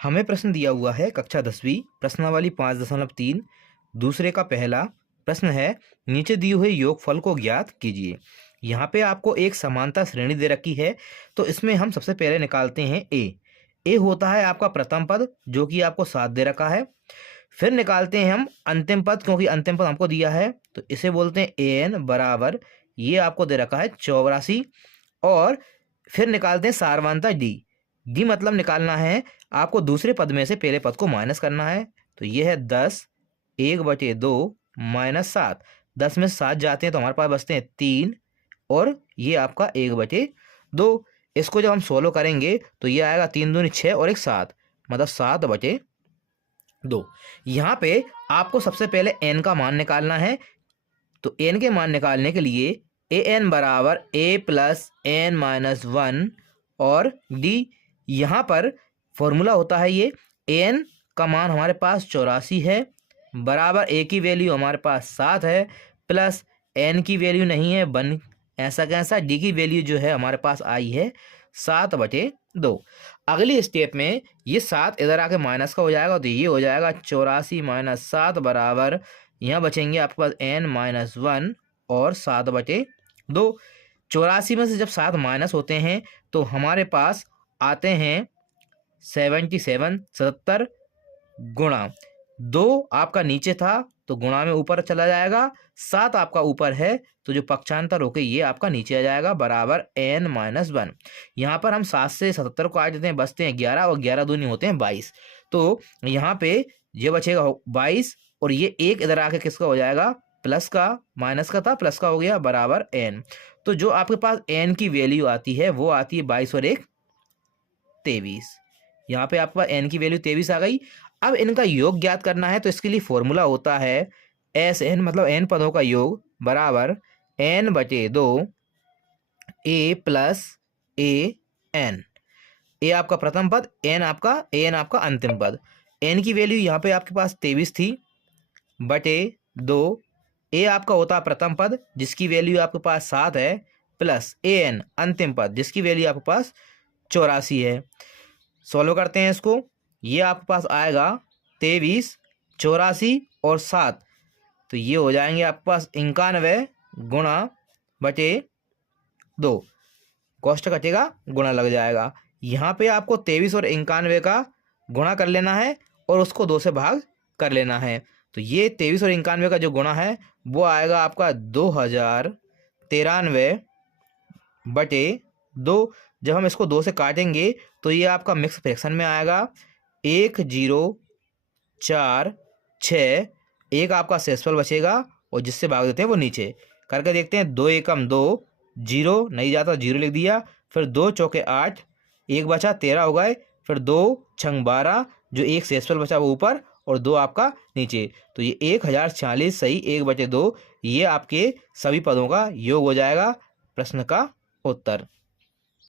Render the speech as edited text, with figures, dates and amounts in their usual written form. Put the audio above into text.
हमें प्रश्न दिया हुआ है कक्षा 10वीं प्रश्नावली 5.3 दूसरे का पहला प्रश्न है, नीचे दिए हुए योगफल को ज्ञात कीजिए। यहाँ पे आपको एक समानता श्रेणी दे रखी है, तो इसमें हम सबसे पहले निकालते हैं ए होता है आपका प्रथम पद जो कि आपको 7 दे रखा है। फिर निकालते हैं हम अंतिम पद, क्योंकि अंतिम पद हमको दिया है तो इसे बोलते हैं an बराबर, ये आपको दे रखा है 84। और फिर निकालते हैं सारवांता डी मतलब निकालना है आपको दूसरे पद में से पहले पद को माइनस करना है। तो ये है 10 1/2 माइनस 7, 10 में 7 जाते हैं तो हमारे पास बचते हैं 3 और ये आपका 1/2। इसको जब हम सोल्व करेंगे तो ये आएगा 3 दूनी 6 और 1 7, मतलब 7/2। यहाँ पे आपको सबसे पहले n का मान निकालना है, तो n के मान निकालने के लिए an बराबर a प्लस n माइनस 1 और d, यहाँ पर फॉर्मूला होता है ये an का मान हमारे पास 84 है, बराबर a की वैल्यू हमारे पास 7 है, प्लस n की वैल्यू नहीं है 1, ऐसा कैसा, d की वैल्यू जो है हमारे पास आई है 7/2। अगली स्टेप में ये 7 इधर आके माइनस का हो जाएगा, तो ये हो जाएगा 84 माइनस 7 बराबर, यहाँ बचेंगे आपके पास n माइनस 1 और 7/2। 84 में से जब 7 माइनस होते हैं तो हमारे पास आते हैं 77 गुणा 2 आपका नीचे था तो गुणा में ऊपर चला जाएगा, 7 आपका ऊपर है तो जो पक्षांतर होके ये आपका नीचे आ जाएगा, बराबर n माइनस 1। यहाँ पर हम 7 से 77 को काट देते हैं, बचते हैं 11 और 11 दूनी होते हैं 22। तो यहाँ पे ये बचेगा 22 और ये एक इधर आके किसका हो जाएगा, प्लस का, माइनस का था प्लस का हो गया, बराबर n। तो जो आपके पास n की वैल्यू आती है वो आती है 22 और 1 23। यहाँ पे आपका n की वैल्यू 23 आ गई। अब इनका योग ज्ञात करना है, तो इसके लिए फॉर्मूला होता है SN मतलब n पदों का योग बराबर n/2 a plus an। a आपका प्रथम पद, an आपका अंतिम पद। n की वैल्यू यहाँ पे आपके पास 23 थी, बटे 2 a आपका होता है प्रथम पद जिसकी वैल्यू आपके पास 7 है, प्लस an अंतिम पद जिसकी वैल्यू आपके पास 84 है। सॉल्व करते हैं इसको, ये आपके पास आएगा 23 84 और 7, तो ये हो जाएंगे आपके पास 91 गुणा बटे 2, कॉस्ट कटेगा गुणा लग जाएगा। यहाँ पे आपको 23 और 91 का गुणा कर लेना है और उसको 2 से भाग कर लेना है। तो ये 23 और 91 का जो गुणा है वो आएगा आपका 2093/2। जब हम इसको 2 से काटेंगे तो ये आपका मिक्स फ्रैक्शन में आएगा, 1 0 4 6, एक आपका शेषफल बचेगा और जिससे भाग देते हैं वो नीचे करके देखते हैं। 2 एकम 2, 0 नहीं जाता 0 लिख दिया, फिर 2 चौके 8, एक बचा 13 हो गए, फिर 2 छंग 12, जो एक शेषफल बचा वो ऊपर और 2 आपका नीचे, तो ये 1046 सही 1/2 ये आपके सभी पदों का योग हो जाएगा। प्रश्न का उत्तर।